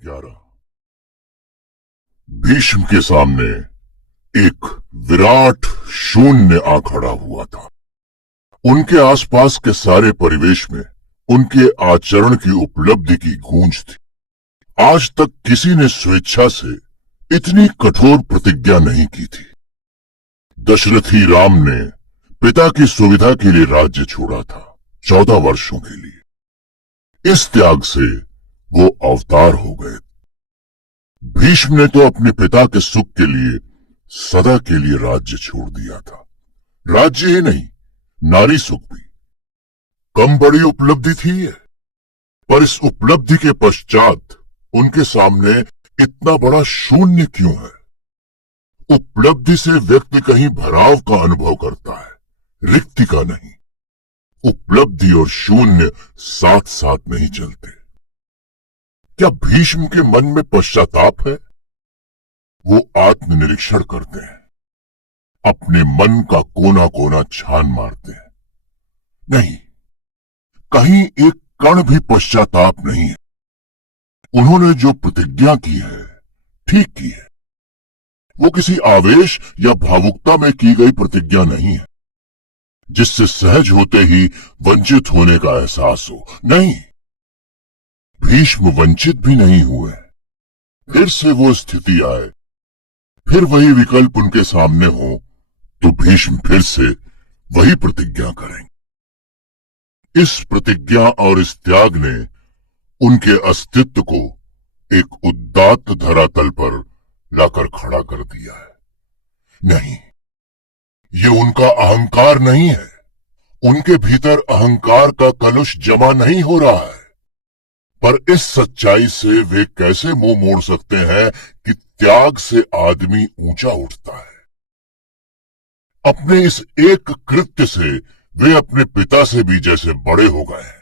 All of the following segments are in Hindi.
11 भीष्म के सामने एक विराट शून्य आ खड़ा हुआ था। उनके आसपास के सारे परिवेश में उनके आचरण की उपलब्धि की गूंज थी। आज तक किसी ने स्वेच्छा से इतनी कठोर प्रतिज्ञा नहीं की थी। दशरथी राम ने पिता की सुविधा के लिए राज्य छोड़ा था 14 वर्षों के लिए। इस त्याग से वो अवतार हो गए। भीष्म ने तो अपने पिता के सुख के लिए सदा के लिए राज्य छोड़ दिया था। राज्य ही नहीं, नारी सुख भी। कम बड़ी उपलब्धि थी ये, पर इस उपलब्धि के पश्चात उनके सामने इतना बड़ा शून्य क्यों है? उपलब्धि से व्यक्ति कहीं भराव का अनुभव करता है, रिक्ति का नहीं। उपलब्धि और शून्य साथ साथ नहीं चलते। क्या भीष्म के मन में पश्चाताप है? वो आत्मनिरीक्षण करते हैं, अपने मन का कोना कोना छान मारते हैं। नहीं, कहीं एक कण भी पश्चाताप नहीं है। उन्होंने जो प्रतिज्ञा की है, ठीक की है। वो किसी आवेश या भावुकता में की गई प्रतिज्ञा नहीं है, जिससे सहज होते ही वंचित होने का एहसास हो। नहीं, भीष्म वंचित भी नहीं हुए। फिर से वो स्थिति आए, फिर वही विकल्प उनके सामने हो, तो भीष्म फिर से वही प्रतिज्ञा करेंगे। इस प्रतिज्ञा और इस त्याग ने उनके अस्तित्व को एक उदात्त धरातल पर लाकर खड़ा कर दिया है। नहीं, ये उनका अहंकार नहीं है। उनके भीतर अहंकार का कलुष जमा नहीं हो रहा है। पर इस सच्चाई से वे कैसे मुंह मोड़ सकते हैं कि त्याग से आदमी ऊंचा उठता है। अपने इस एक कृत्य से वे अपने पिता से भी जैसे बड़े हो गए हैं।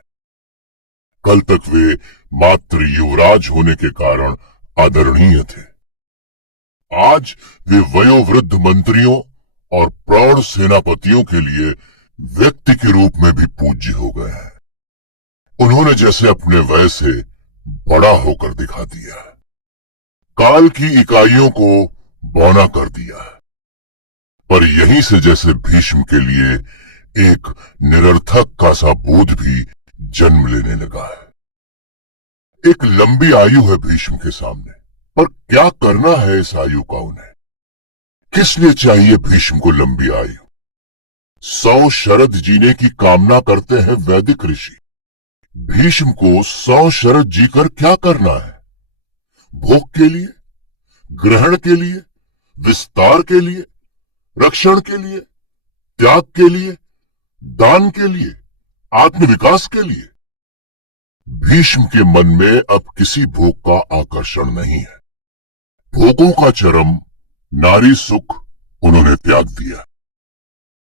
कल तक वे मात्र युवराज होने के कारण आदरणीय थे। आज वे वयोवृद्ध मंत्रियों और प्रौढ़ सेनापतियों के लिए व्यक्ति के रूप में भी पूज्य हो गए हैं। उन्होंने जैसे अपने वय से बड़ा होकर दिखा दिया, काल की इकाइयों को बौना कर दिया। पर यहीं से जैसे भीष्म के लिए एक निरर्थक का सा बोध भी जन्म लेने लगा है। एक लंबी आयु है भीष्म के सामने, पर क्या करना है इस आयु का उन्हें? किस लिए चाहिए भीष्म को लंबी आयु? 100 शरद जीने की कामना करते हैं वैदिक ऋषि। भीष्म को 100 शरद जीकर क्या करना है? भोग के लिए, ग्रहण के लिए, विस्तार के लिए, रक्षण के लिए, त्याग के लिए, दान के लिए, आत्मविकास के लिए? भीष्म के मन में अब किसी भोग का आकर्षण नहीं है। भोगों का चरम नारी सुख उन्होंने त्याग दिया।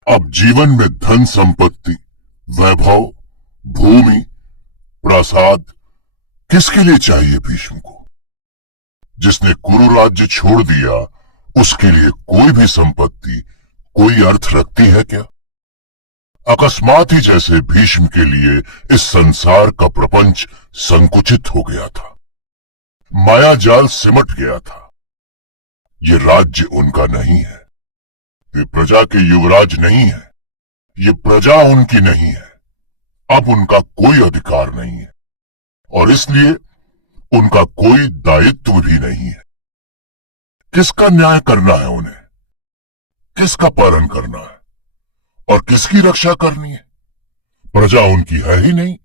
अब जीवन में धन संपत्ति, वैभव, भूमि, प्रासाद किसके लिए चाहिए भीष्म को? जिसने कुरु राज्य छोड़ दिया, उसके लिए कोई भी संपत्ति कोई अर्थ रखती है क्या? अकस्मात ही जैसे भीष्म के लिए इस संसार का प्रपंच संकुचित हो गया था, माया जाल सिमट गया था। ये राज्य उनका नहीं है, ये प्रजा के युवराज नहीं है, ये प्रजा उनकी नहीं है। अब उनका कोई अधिकार नहीं है और इसलिए उनका कोई दायित्व भी नहीं है। किसका न्याय करना है उन्हें? किसका पालन करना है और किसकी रक्षा करनी है? प्रजा उनकी है ही नहीं।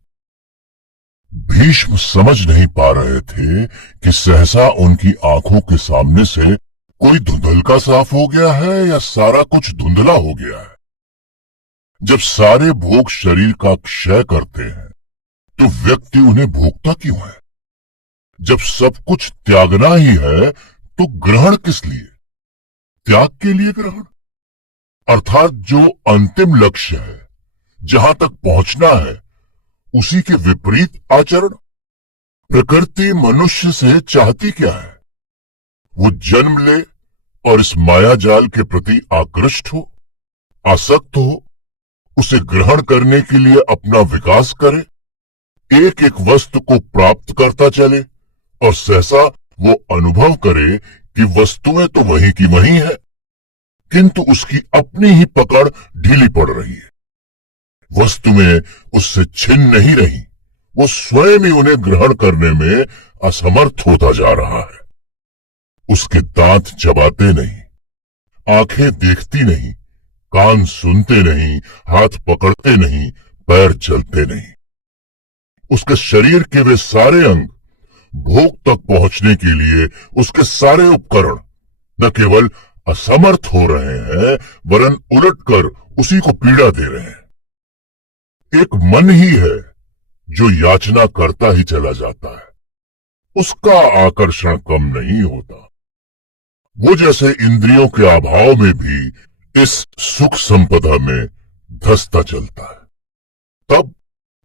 भीष्म समझ नहीं पा रहे थे कि सहसा उनकी आंखों के सामने से कोई धुंधलका साफ हो गया है या सारा कुछ धुंधला हो गया है। जब सारे भोग शरीर का क्षय करते हैं, तो व्यक्ति उन्हें भोगता क्यों है? जब सब कुछ त्यागना ही है, तो ग्रहण किस लिए? त्याग के लिए ग्रहण, अर्थात जो अंतिम लक्ष्य है, जहां तक पहुंचना है, उसी के विपरीत आचरण। प्रकृति मनुष्य से चाहती क्या है? वो जन्म ले और इस माया जाल के प्रति आकृष्ट हो, आसक्त हो, उसे ग्रहण करने के लिए अपना विकास करे, एक एक वस्तु को प्राप्त करता चले और सहसा वो अनुभव करे कि वस्तुएं तो वहीं की वहीं है, किंतु उसकी अपनी ही पकड़ ढीली पड़ रही है। वस्तुएं उससे छिन नहीं रही, वो स्वयं ही उन्हें ग्रहण करने में असमर्थ होता जा रहा है। उसके दांत चबाते नहीं, आंखें देखती नहीं, कान सुनते नहीं, हाथ पकड़ते नहीं, पैर चलते नहीं। उसके शरीर के वे सारे अंग भोग तक पहुंचने के लिए उसके सारे उपकरण न केवल असमर्थ हो रहे हैं, वरन उलटकर उसी को पीड़ा दे रहे हैं। एक मन ही है जो याचना करता ही चला जाता है, उसका आकर्षण कम नहीं होता। वो जैसे इंद्रियों के अभाव में भी इस सुख संपदा में धंसता चलता है। तब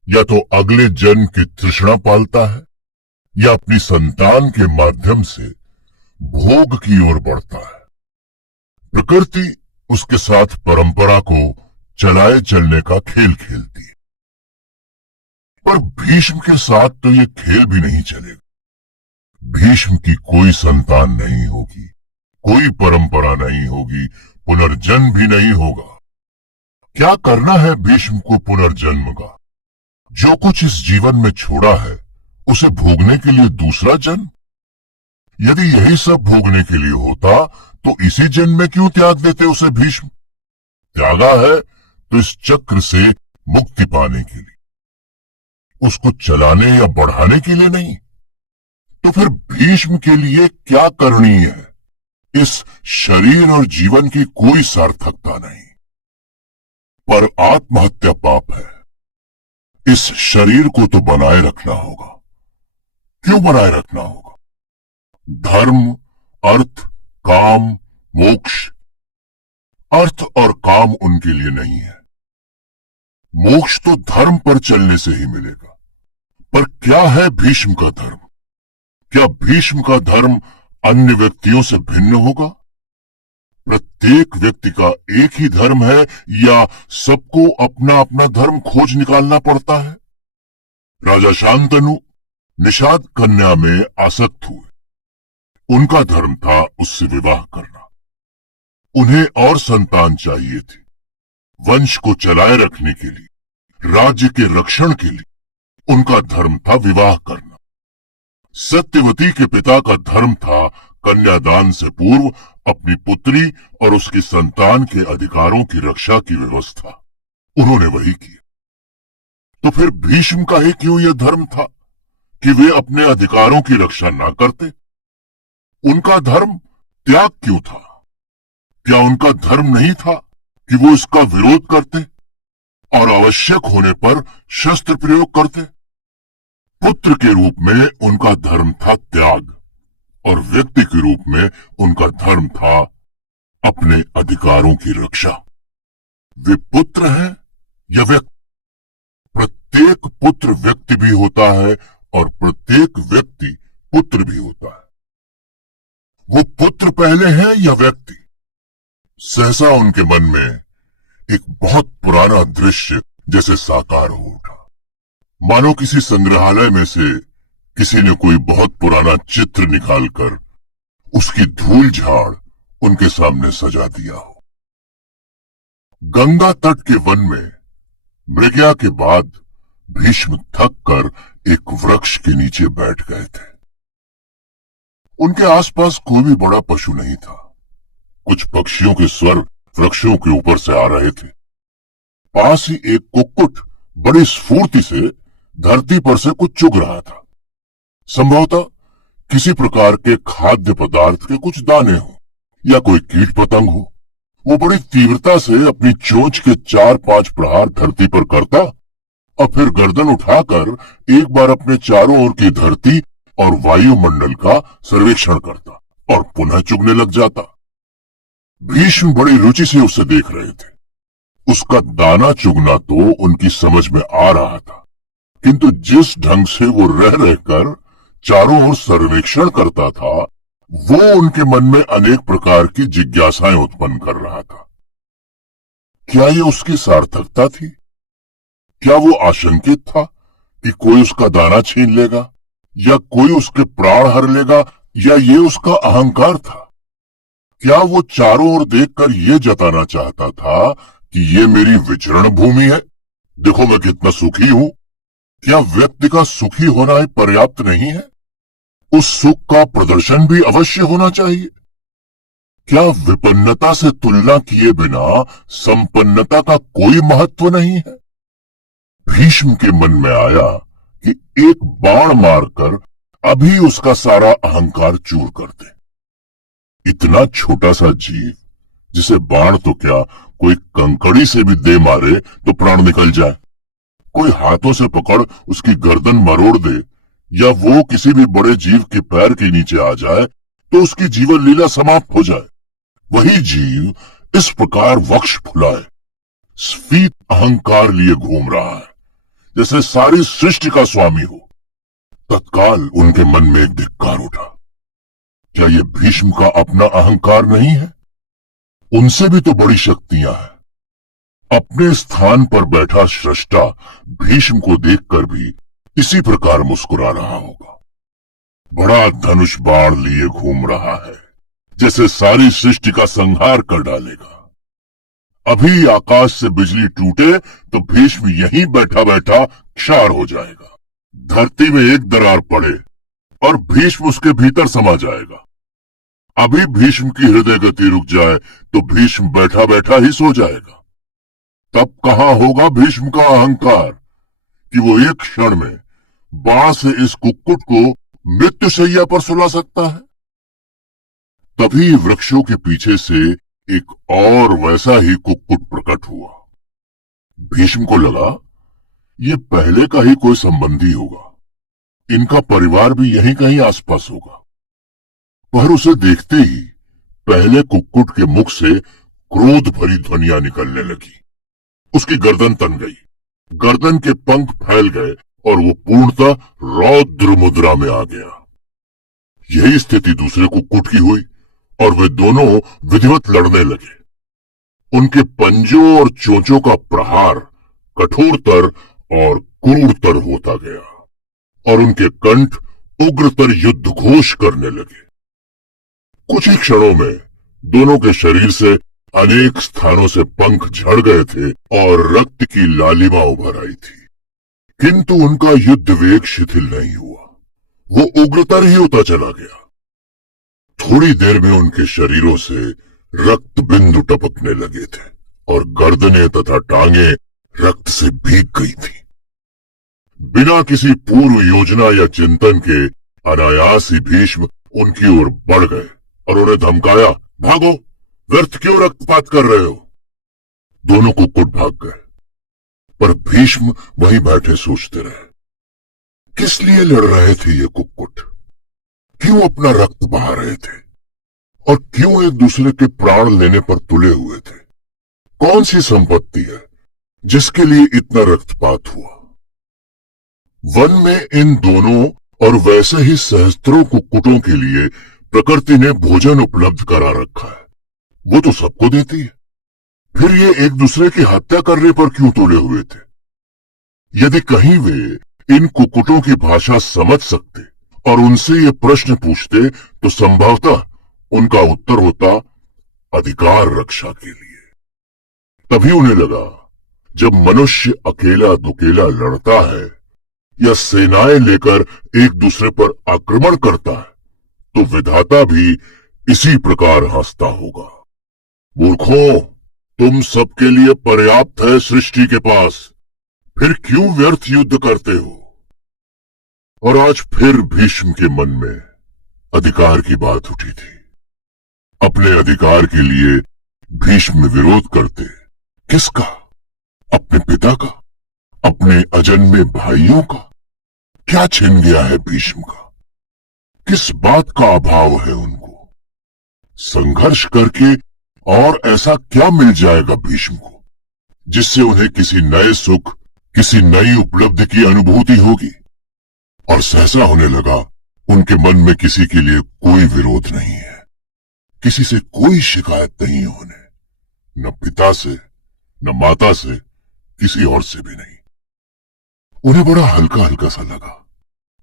या तो अगले जन्म की तृष्णा पालता है या अपनी संतान के माध्यम से भोग की ओर बढ़ता है। प्रकृति उसके साथ परंपरा को चलाए चलने का खेल खेलती है, पर भीष्म के साथ तो ये खेल भी नहीं चलेगा। भीष्म की कोई संतान नहीं होगी, कोई परंपरा नहीं होगी, पुनर्जन्म भी नहीं होगा। क्या करना है भीष्म को पुनर्जन्म का? जो कुछ इस जीवन में छोड़ा है उसे भोगने के लिए दूसरा जन्म? यदि यही सब भोगने के लिए होता तो इसी जन्म में क्यों त्याग देते उसे भीष्म? त्यागा है तो इस चक्र से मुक्ति पाने के लिए, उसको चलाने या बढ़ाने के लिए नहीं। तो फिर भीष्म के लिए क्या करणीय है? इस शरीर और जीवन की कोई सार्थकता नहीं, पर आत्महत्या पाप है। इस शरीर को तो बनाए रखना होगा। क्यों बनाए रखना होगा? धर्म, अर्थ, काम, मोक्ष। अर्थ और काम उनके लिए नहीं है। मोक्ष तो धर्म पर चलने से ही मिलेगा। पर क्या है भीष्म का धर्म? क्या भीष्म का धर्म अन्य व्यक्तियों से भिन्न होगा? प्रत्येक व्यक्ति का एक ही धर्म है या सबको अपना अपना धर्म खोज निकालना पड़ता है? राजा शांतनु निषाद कन्या में आसक्त हुए। उनका धर्म था उससे विवाह करना। उन्हें और संतान चाहिए थी, वंश को चलाए रखने के लिए, राज्य के रक्षण के लिए। उनका धर्म था विवाह करना। सत्यवती के पिता का धर्म था कन्यादान से पूर्व अपनी पुत्री और उसकी संतान के अधिकारों की रक्षा की व्यवस्था। उन्होंने वही किया। तो फिर भीष्म का ही क्यों यह धर्म था कि वे अपने अधिकारों की रक्षा ना करते? उनका धर्म त्याग क्यों था? क्या उनका धर्म नहीं था कि वो इसका विरोध करते और आवश्यक होने पर शस्त्र प्रयोग करते? पुत्र के रूप में उनका धर्म था त्याग, और व्यक्ति के रूप में उनका धर्म था अपने अधिकारों की रक्षा। वे पुत्र हैं या व्यक्ति? प्रत्येक पुत्र व्यक्ति भी होता है और प्रत्येक व्यक्ति पुत्र भी होता है। वो पुत्र पहले है या व्यक्ति? सहसा उनके मन में एक बहुत पुराना दृश्य जैसे साकार हो उठा, मानो किसी संग्रहालय में से किसी ने कोई बहुत पुराना चित्र निकालकर उसकी धूल झाड़ उनके सामने सजा दिया हो। गंगा तट के वन में मृगया के बाद भीष्म थक कर एक वृक्ष के नीचे बैठ गए थे। उनके आसपास कोई भी बड़ा पशु नहीं था। कुछ पक्षियों के स्वर वृक्षों के ऊपर से आ रहे थे। पास ही एक कुक्कुट बड़ी स्फूर्ति से धरती पर से कुछ चुग रहा था। संभवतः किसी प्रकार के खाद्य पदार्थ के कुछ दाने हो या कोई कीट पतंग हो। वो बड़ी तीव्रता से अपनी चोंच के 4-5 प्रहार धरती पर करता और फिर गर्दन उठाकर एक बार अपने चारों ओर की धरती और वायुमंडल का सर्वेक्षण करता और पुनः चुगने लग जाता। भीष्म बड़ी रुचि से उसे देख रहे थे। उसका दाना चुगना तो उनकी समझ में आ रहा था, किंतु जिस ढंग से वो रह रहकर चारों ओर सर्वेक्षण करता था, वो उनके मन में अनेक प्रकार की जिज्ञासाएं उत्पन्न कर रहा था। क्या ये उसकी सार्थकता थी? क्या वो आशंकित था कि कोई उसका दाना छीन लेगा या कोई उसके प्राण हर लेगा, या ये उसका अहंकार था? क्या वो चारों ओर देखकर ये जताना चाहता था कि ये मेरी विचरण भूमि है, देखो मैं कितना सुखी हूं? क्या व्यक्ति का सुखी होना ही पर्याप्त नहीं है? उस सुख का प्रदर्शन भी अवश्य होना चाहिए। क्या विपन्नता से तुलना किए बिना संपन्नता का कोई महत्व नहीं है? भीष्म के मन में आया कि एक बाण मारकर अभी उसका सारा अहंकार चूर कर दे। इतना छोटा सा जीव, जिसे बाण तो क्या कोई कंकड़ी से भी दे मारे तो प्राण निकल जाए, कोई हाथों से पकड़ उसकी गर्दन मरोड़ दे, या वो किसी भी बड़े जीव के पैर के नीचे आ जाए तो उसकी जीवन लीला समाप्त हो जाए, वही जीव इस प्रकार वक्ष फुलाए, स्फीत अहंकार लिए घूम रहा है, जैसे सारी सृष्टि का स्वामी हो। तत्काल उनके मन में एक धिक्कार उठा। क्या ये भीष्म का अपना अहंकार नहीं है? उनसे भी तो बड़ी शक्तियां हैं। अपने स्थान पर बैठा सृष्टा भीष्म को देखकर भी इसी प्रकार मुस्कुरा रहा होगा। बड़ा धनुष बाण लिए घूम रहा है, जैसे सारी सृष्टि का संहार कर डालेगा। अभी आकाश से बिजली टूटे तो भीष्म यहीं बैठा बैठा क्षार हो जाएगा। धरती में एक दरार पड़े और भीष्म उसके भीतर समा जाएगा। अभी भीष्म की हृदय गति रुक जाए तो भीष्म बैठा बैठा ही सो जाएगा। तब कहां होगा भीष्म का अहंकार कि वो एक क्षण में बाण से इस कुक्कुट को मृत्युशैया पर सुला सकता है। तभी वृक्षों के पीछे से एक और वैसा ही कुक्कुट प्रकट हुआ। भीष्म को लगा ये पहले का ही कोई संबंधी होगा, इनका परिवार भी यहीं कहीं आसपास होगा। पर उसे देखते ही पहले कुक्कुट के मुख से क्रोध भरी ध्वनियां निकलने लगी। उसकी गर्दन तन गई, गर्दन के पंख फैल गए और वो पूर्णतः रौद्र मुद्रा में आ गया। यही स्थिति दूसरे कुक्कुट की हुई और वे दोनों विधिवत लड़ने लगे। उनके पंजों और चोंचों का प्रहार कठोरतर और क्रूरतर होता गया और उनके कंठ उग्रतर युद्ध घोष करने लगे। कुछ ही क्षणों में दोनों के शरीर से अनेक स्थानों से पंख झड़ गए थे और रक्त की लालिमा उभर आई थी, किंतु उनका युद्ध वेग शिथिल नहीं हुआ, वो उग्रतर ही होता चला गया। थोड़ी देर में उनके शरीरों से रक्त बिंदु टपकने लगे थे और गर्दनें तथा टांगे रक्त से भीग गई थी। बिना किसी पूर्व योजना या चिंतन के अनायास ही भीष्म उनकी ओर बढ़ गए और उन्हें धमकाया, भागो, व्यर्थ क्यों रक्तपात कर रहे हो? दोनों कुक्कुट भाग गए, पर भीष्म वहीं बैठे सोचते रहे। किस लिए लड़ रहे थे ये कुक्कुट? क्यों अपना रक्त बहा रहे थे और क्यों एक दूसरे के प्राण लेने पर तुले हुए थे? कौन सी संपत्ति है जिसके लिए इतना रक्तपात हुआ? वन में इन दोनों और वैसे ही सहस्त्रों कुक्कुटों के लिए प्रकृति ने भोजन उपलब्ध करा रखा है, वो तो सबको देती है। फिर ये एक दूसरे की हत्या करने पर क्यों तुले हुए थे? यदि कहीं वे इन कुक्कुटों की भाषा समझ सकते और उनसे ये प्रश्न पूछते तो संभवतः उनका उत्तर होता अधिकार रक्षा के लिए। तभी उन्हें लगा, जब मनुष्य अकेला दुकेला लड़ता है या सेनाएं लेकर एक दूसरे पर आक्रमण करता है तो विधाता भी इसी प्रकार हंसता होगा। मूर्खों, तुम सबके लिए पर्याप्त है सृष्टि के पास, फिर क्यों व्यर्थ युद्ध करते हो? और आज फिर भीष्म के मन में अधिकार की बात उठी थी। अपने अधिकार के लिए भीष्म विरोध करते। किसका? अपने पिता का? अपने अजन्मे भाइयों का? क्या छिन गया है भीष्म का? किस बात का अभाव है उनको? संघर्ष करके और ऐसा क्या मिल जाएगा भीष्म को जिससे उन्हें किसी नए सुख, किसी नई उपलब्धि की अनुभूति होगी? और सहसा होने लगा उनके मन में किसी के लिए कोई विरोध नहीं है, किसी से कोई शिकायत नहीं होने, न पिता से, न माता से, किसी और से भी नहीं। उन्हें बड़ा हल्का हल्का सा लगा।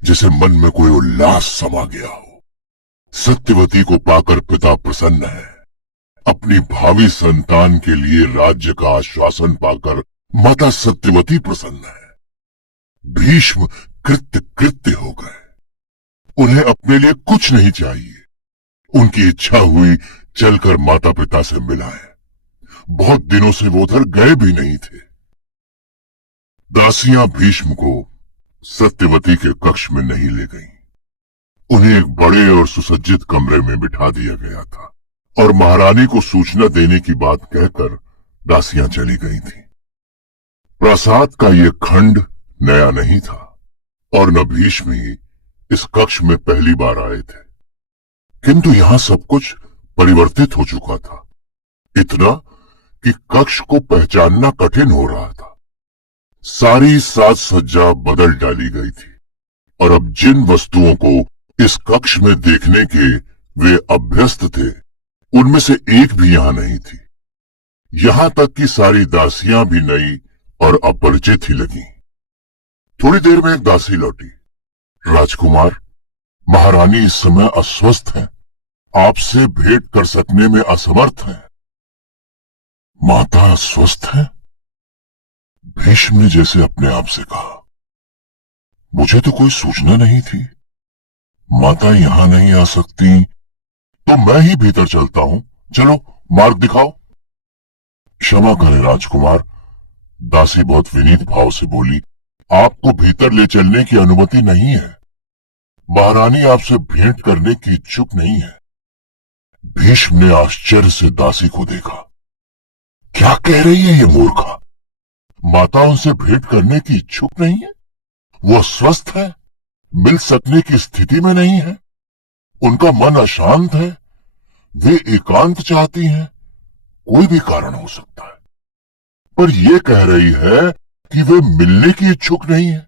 जैसे मन में कोई उल्लास समा गया हो। सत्यवती को पाकर पिता प्रसन्न है। अपनी भावी संतान के लिए राज्य का आश्वासन पाकर माता सत्यवती प्रसन्न है। भीष्म कृत्य कृत्य हो गए। उन्हें अपने लिए कुछ नहीं चाहिए। उनकी इच्छा हुई चलकर माता पिता से मिलाए। बहुत दिनों से वो उधर गए भी नहीं थे। दासियां भीष्म को सत्यवती के कक्ष में नहीं ले गईं। उन्हें एक बड़े और सुसज्जित कमरे में बिठा दिया गया था और महारानी को सूचना देने की बात कहकर दासियां चली गई थीं। प्रासाद का यह खंड नया नहीं था और न भीष्म ही इस कक्ष में पहली बार आए थे, किंतु यहां सब कुछ परिवर्तित हो चुका था। इतना कि कक्ष को पहचानना कठिन हो रहा था। सारी साज सज्जा बदल डाली गई थी और अब जिन वस्तुओं को इस कक्ष में देखने के वे अभ्यस्त थे, उनमें से एक भी यहां नहीं थी। यहां तक कि सारी दासियां भी नई और अपरिचित ही लगीं। थोड़ी देर में एक दासी लौटी। राजकुमार, महारानी इस समय अस्वस्थ हैं, आपसे भेंट कर सकने में असमर्थ हैं। माता अस्वस्थ है? भीष्म ने जैसे अपने आप से कहा। मुझे तो कोई सूचना नहीं थी। माता यहां नहीं आ सकती तो मैं ही भीतर चलता हूं। चलो मार्ग दिखाओ। क्षमा करें राजकुमार, दासी बहुत विनीत भाव से बोली। आपको भीतर ले चलने की अनुमति नहीं है। महारानी आपसे भेंट करने की इच्छुक नहीं है। भीष्म ने आश्चर्य से दासी को देखा। क्या कह रही है ये मूर्खा? माता उनसे भेंट करने की इच्छुक नहीं है? वो स्वस्थ है, मिल सकने की स्थिति में नहीं है, उनका मन अशांत है, वे एकांत चाहती हैं। कोई भी कारण हो सकता है, पर ये कह रही है कि वे मिलने की इच्छुक नहीं है।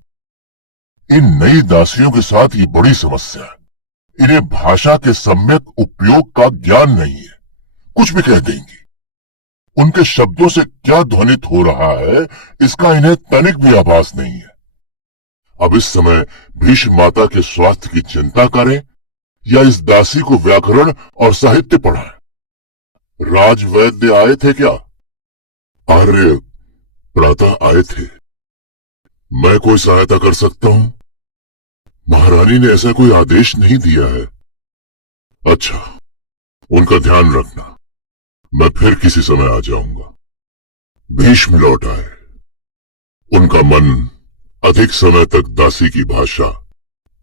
इन नई दासियों के साथ ये बड़ी समस्या है। इन्हें भाषा के सम्यक उपयोग का ज्ञान नहीं है, कुछ भी कह देंगी। उनके शब्दों से क्या ध्वनित हो रहा है, इसका इन्हें तनिक भी आभास नहीं है। अब इस समय भीष्म माता के स्वास्थ्य की चिंता करें या इस दासी को व्याकरण और साहित्य पढ़ाएं? राजवैद्य आए थे क्या? आर्य प्रातः आए थे। मैं कोई सहायता कर सकता हूं? महारानी ने ऐसा कोई आदेश नहीं दिया है। अच्छा, उनका ध्यान रखना। मैं फिर किसी समय आ जाऊंगा। भीष्म लौट आए। उनका मन अधिक समय तक दासी की भाषा,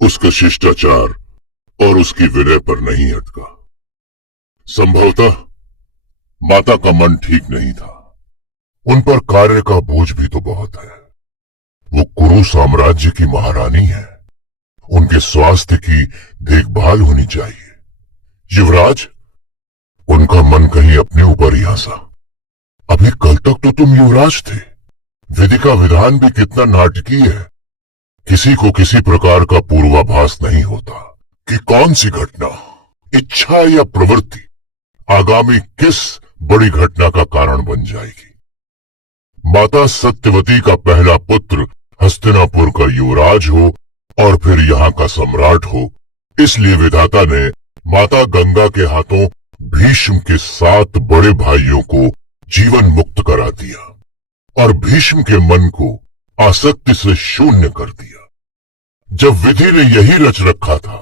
उसका शिष्टाचार और उसकी विनय पर नहीं अटका। संभवतः माता का मन ठीक नहीं था। उन पर कार्य का बोझ भी तो बहुत है। वो कुरु साम्राज्य की महारानी है। उनके स्वास्थ्य की देखभाल होनी चाहिए। युवराज, उनका मन कहीं अपने ऊपर ही हंसा। अभी कल तक तो तुम युवराज थे। विधि का विधान भी कितना नाटकीय है। किसी को किसी प्रकार का पूर्वाभास नहीं होता कि कौन सी घटना, इच्छा या प्रवृत्ति आगामी किस बड़ी घटना का कारण बन जाएगी। माता सत्यवती का पहला पुत्र हस्तिनापुर का युवराज हो और फिर यहाँ का सम्राट हो, इसलिए विधाता ने माता गंगा के हाथों भीष्म के 7 बड़े भाइयों को जीवन मुक्त करा दिया और भीष्म के मन को आसक्ति से शून्य कर दिया। जब विधि ने यही रच रखा था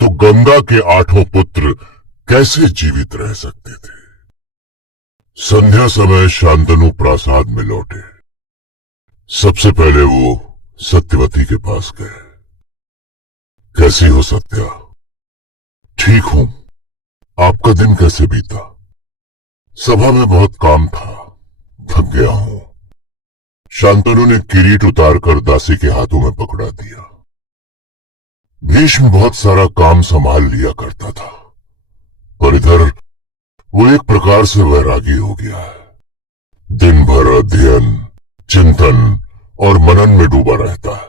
तो गंगा के 8 पुत्र कैसे जीवित रह सकते थे। संध्या समय शांतनु प्रासाद में लौटे। सबसे पहले वो सत्यवती के पास गए। कैसी हो सत्या? ठीक हूं। आपका दिन कैसे बीता? सभा में बहुत काम था, थक गया हूं। शांतनु ने किरीट उतारकर दासी के हाथों में पकड़ा दिया। भीष्म बहुत सारा काम संभाल लिया करता था, पर इधर वो एक प्रकार से वैरागी हो गया है। दिन भर अध्ययन, चिंतन और मनन में डूबा रहता है।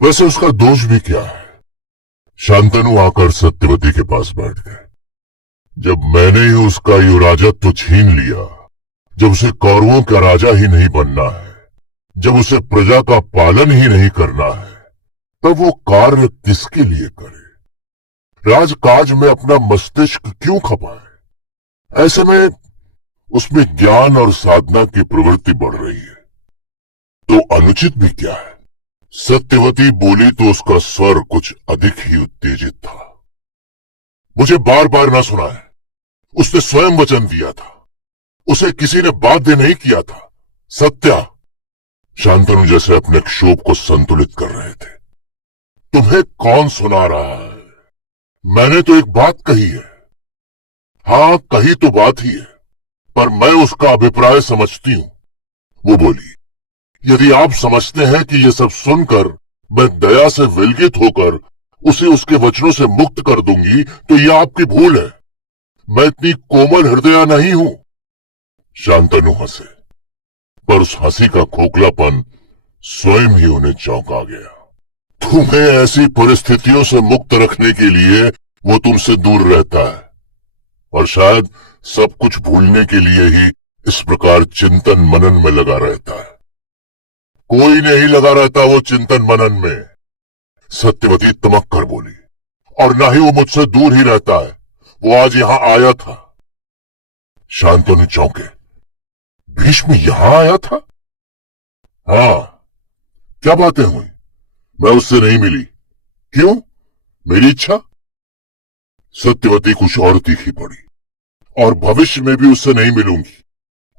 वैसे उसका दोष भी क्या है? शांतनु आकर सत्यवती के पास बैठ गए। जब मैंने ही उसका युवराजत्व छीन लिया, जब उसे कौरवों का राजा ही नहीं बनना है, जब उसे प्रजा का पालन ही नहीं करना है, तब वो कार्य किसके लिए करे? राजकाज में अपना मस्तिष्क क्यों खपाए? ऐसे में उसमें ज्ञान और साधना की प्रवृत्ति बढ़ रही है, तो अनुचित भी क्या है? सत्यवती बोली तो उसका स्वर कुछ अधिक ही उत्तेजित था। मुझे बार बार ना सुनाए, उसने स्वयं वचन दिया था, उसे किसी ने बाध्य नहीं किया था। सत्या, शांतनु जैसे अपने क्षोभ को संतुलित कर रहे थे। तुम्हें कौन सुना रहा है? मैंने तो एक बात कही है। हाँ, कही तो बात ही है, पर मैं उसका अभिप्राय समझती हूं। वो बोली, यदि आप समझते हैं कि ये सब सुनकर मैं दया से विलगित होकर उसे उसके वचनों से मुक्त कर दूंगी, तो यह आपकी भूल है। मैं इतनी कोमल हृदया नहीं हूं। शांतनु हंसे, पर उस हंसी का खोखलापन स्वयं ही उन्हें चौंका गया। तुम्हें ऐसी परिस्थितियों से मुक्त रखने के लिए वो तुमसे दूर रहता है, और शायद सब कुछ भूलने के लिए ही इस प्रकार चिंतन मनन में लगा रहता है। कोई नहीं लगा रहता वो चिंतन मनन में, सत्यवती तमक कर बोली। और ना ही वो मुझसे दूर ही रहता है, वो आज यहां आया था। शांतनु चौंके, भीष्म यहां आया था? हाँ। क्या बातें हुई? मैं उससे नहीं मिली। क्यों? मेरी इच्छा? सत्यवती कुछ और तीखी पड़ी। और भविष्य में भी उससे नहीं मिलूंगी।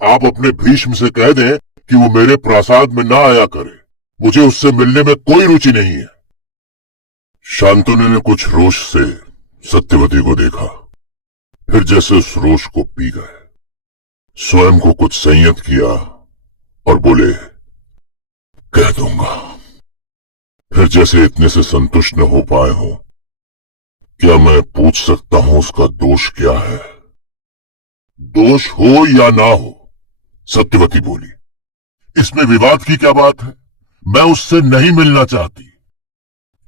आप अपने भीष्म से कह दें कि वो मेरे प्रासाद में ना आया करे। मुझे उससे मिलने में कोई रुचि नहीं है। शांतनु ने कुछ रोष से सत्यवती को देखा, फिर जैसे उस रोष को पी गए, स्वयं को कुछ संयत किया और बोले, कह दूंगा। फिर जैसे इतने से संतुष्ट न हो पाए हो, क्या मैं पूछ सकता हूं उसका दोष क्या है? दोष हो या ना हो, सत्यवती बोली, इसमें विवाद की क्या बात है? मैं उससे नहीं मिलना चाहती।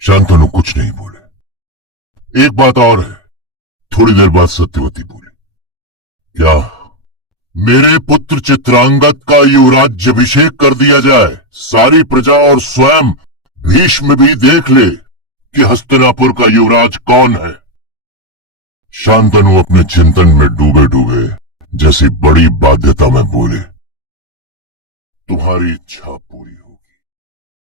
शांतनु कुछ नहीं बोले। एक बात और है, थोड़ी देर बाद सत्यवती बोली, क्या मेरे पुत्र चित्रांगद का युवराज्याभिषेक कर दिया जाए? सारी प्रजा और स्वयं भीष्म भी देख ले कि हस्तिनापुर का युवराज कौन है। शांतनु अपने चिंतन में डूबे डूबे जैसी बड़ी बाध्यता में बोले, तुम्हारी इच्छा पूरी